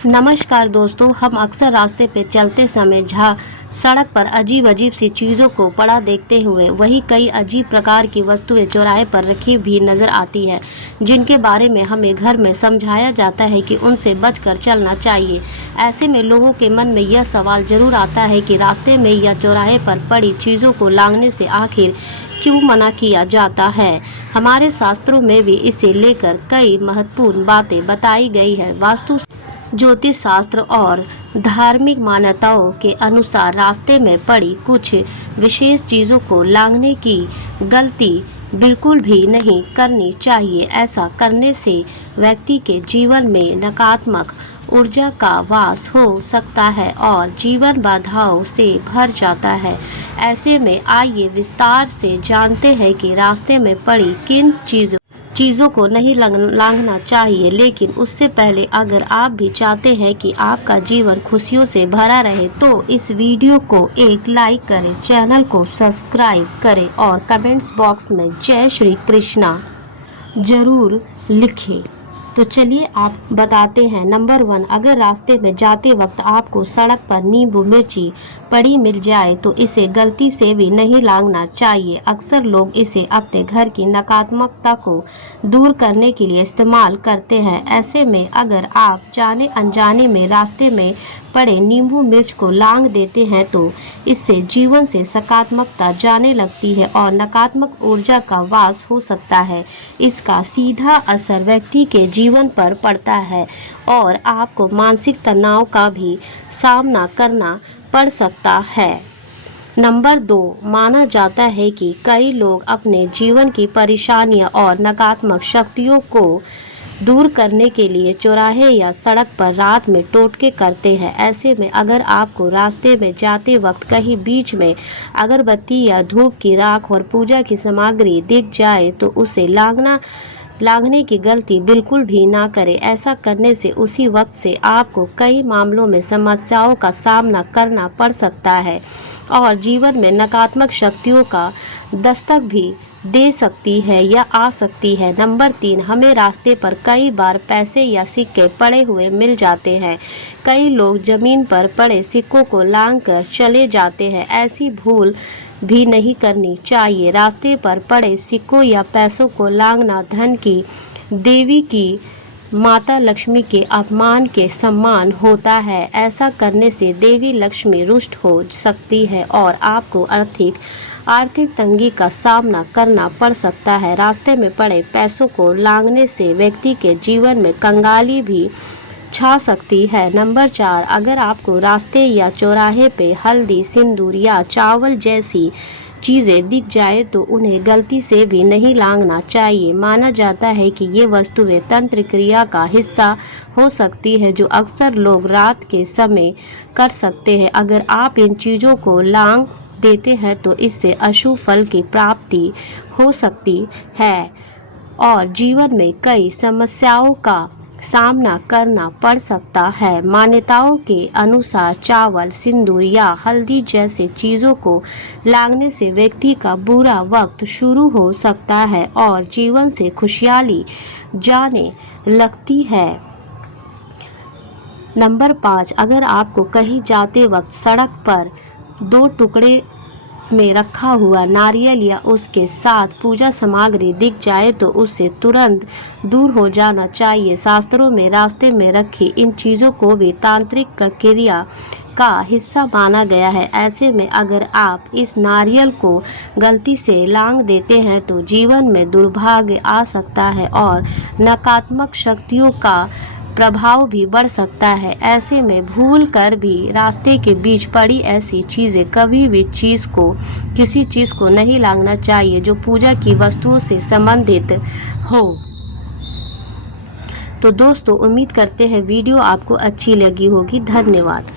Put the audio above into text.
नमस्कार दोस्तों, हम अक्सर रास्ते पे चलते समय जहाँ सड़क पर अजीब अजीब सी चीज़ों को पड़ा देखते हुए वही कई अजीब प्रकार की वस्तुएं चौराहे पर रखी भी नज़र आती है, जिनके बारे में हमें घर में समझाया जाता है कि उनसे बचकर चलना चाहिए। ऐसे में लोगों के मन में यह सवाल जरूर आता है कि रास्ते में या चौराहे पर पड़ी चीज़ों को लांघने से आखिर क्यों मना किया जाता है। हमारे शास्त्रों में भी इसे लेकर कई महत्वपूर्ण बातें बताई गई है। वास्तु ज्योतिष शास्त्र और धार्मिक मान्यताओं के अनुसार रास्ते में पड़ी कुछ विशेष चीज़ों को लांघने की गलती बिल्कुल भी नहीं करनी चाहिए। ऐसा करने से व्यक्ति के जीवन में नकारात्मक ऊर्जा का वास हो सकता है और जीवन बाधाओं से भर जाता है। ऐसे में आइए विस्तार से जानते हैं कि रास्ते में पड़ी किन चीज़ों को नहीं लांघना चाहिए। लेकिन उससे पहले अगर आप भी चाहते हैं कि आपका जीवन खुशियों से भरा रहे तो इस वीडियो को एक लाइक करें, चैनल को सब्सक्राइब करें और कमेंट्स बॉक्स में जय श्री कृष्णा जरूर लिखें। तो चलिए आप बताते हैं। नंबर 1, अगर रास्ते में जाते वक्त आपको सड़क पर नींबू मिर्ची पड़ी मिल जाए तो इसे गलती से भी नहीं लांघना चाहिए। अक्सर लोग इसे अपने घर की नकारात्मकता को दूर करने के लिए इस्तेमाल करते हैं। ऐसे में अगर आप जाने अनजाने में रास्ते में पड़े नींबू मिर्च को लांघ देते हैं तो इससे जीवन से सकारात्मकता जाने लगती है और नकारात्मक ऊर्जा का वास हो सकता है। इसका सीधा असर व्यक्ति के जीवन पर पड़ता है और आपको मानसिक तनाव का भी सामना करना पड़ सकता है। नंबर 2, माना जाता है कि कई लोग अपने जीवन की परेशानियां और नकारात्मक शक्तियों को दूर करने के लिए चौराहे या सड़क पर रात में टोटके करते हैं। ऐसे में अगर आपको रास्ते में जाते वक्त कहीं बीच में अगरबत्ती या धूप की राख और पूजा की सामग्री दिख जाए तो उसे लांघने की गलती बिल्कुल भी ना करें। ऐसा करने से उसी वक्त से आपको कई मामलों में समस्याओं का सामना करना पड़ सकता है और जीवन में नकारात्मक शक्तियों का दस्तक भी दे सकती है या आ सकती है। नंबर 3, हमें रास्ते पर कई बार पैसे या सिक्के पड़े हुए मिल जाते हैं। कई लोग जमीन पर पड़े सिक्कों को लांघकर चले जाते हैं। ऐसी भूल भी नहीं करनी चाहिए। रास्ते पर पड़े सिक्कों या पैसों को लांघना धन की देवी की माता लक्ष्मी के अपमान के समान होता है। ऐसा करने से देवी लक्ष्मी रुष्ट हो सकती है और आपको आर्थिक तंगी का सामना करना पड़ सकता है। रास्ते में पड़े पैसों को लांघने से व्यक्ति के जीवन में कंगाली भी छा सकती है। नंबर 4, अगर आपको रास्ते या चौराहे पे हल्दी, सिंदूर या चावल जैसी चीज़ें दिख जाए तो उन्हें गलती से भी नहीं लांघना चाहिए। माना जाता है कि ये वस्तुएं तंत्र क्रिया का हिस्सा हो सकती है जो अक्सर लोग रात के समय कर सकते हैं। अगर आप इन चीज़ों को लांघ देते हैं तो इससे अशुभ फल की प्राप्ति हो सकती है और जीवन में कई समस्याओं का सामना करना पड़ सकता है। मान्यताओं के अनुसार चावल, सिंदूर या हल्दी जैसे चीज़ों को लांघने से व्यक्ति का बुरा वक्त शुरू हो सकता है और जीवन से खुशहाली जाने लगती है। नंबर 5, अगर आपको कहीं जाते वक्त सड़क पर 2 टुकड़े में रखा हुआ नारियल या उसके साथ पूजा सामग्री दिख जाए तो उससे तुरंत दूर हो जाना चाहिए। शास्त्रों में रास्ते में रखी इन चीज़ों को भी तांत्रिक प्रक्रिया का हिस्सा माना गया है। ऐसे में अगर आप इस नारियल को गलती से लांघ देते हैं तो जीवन में दुर्भाग्य आ सकता है और नकारात्मक शक्तियों का प्रभाव भी बढ़ सकता है। ऐसे में भूल कर भी रास्ते के बीच पड़ी ऐसी चीज़ें कभी भी किसी चीज़ को नहीं लांघना चाहिए जो पूजा की वस्तुओं से संबंधित हो। तो दोस्तों, उम्मीद करते हैं वीडियो आपको अच्छी लगी होगी। धन्यवाद।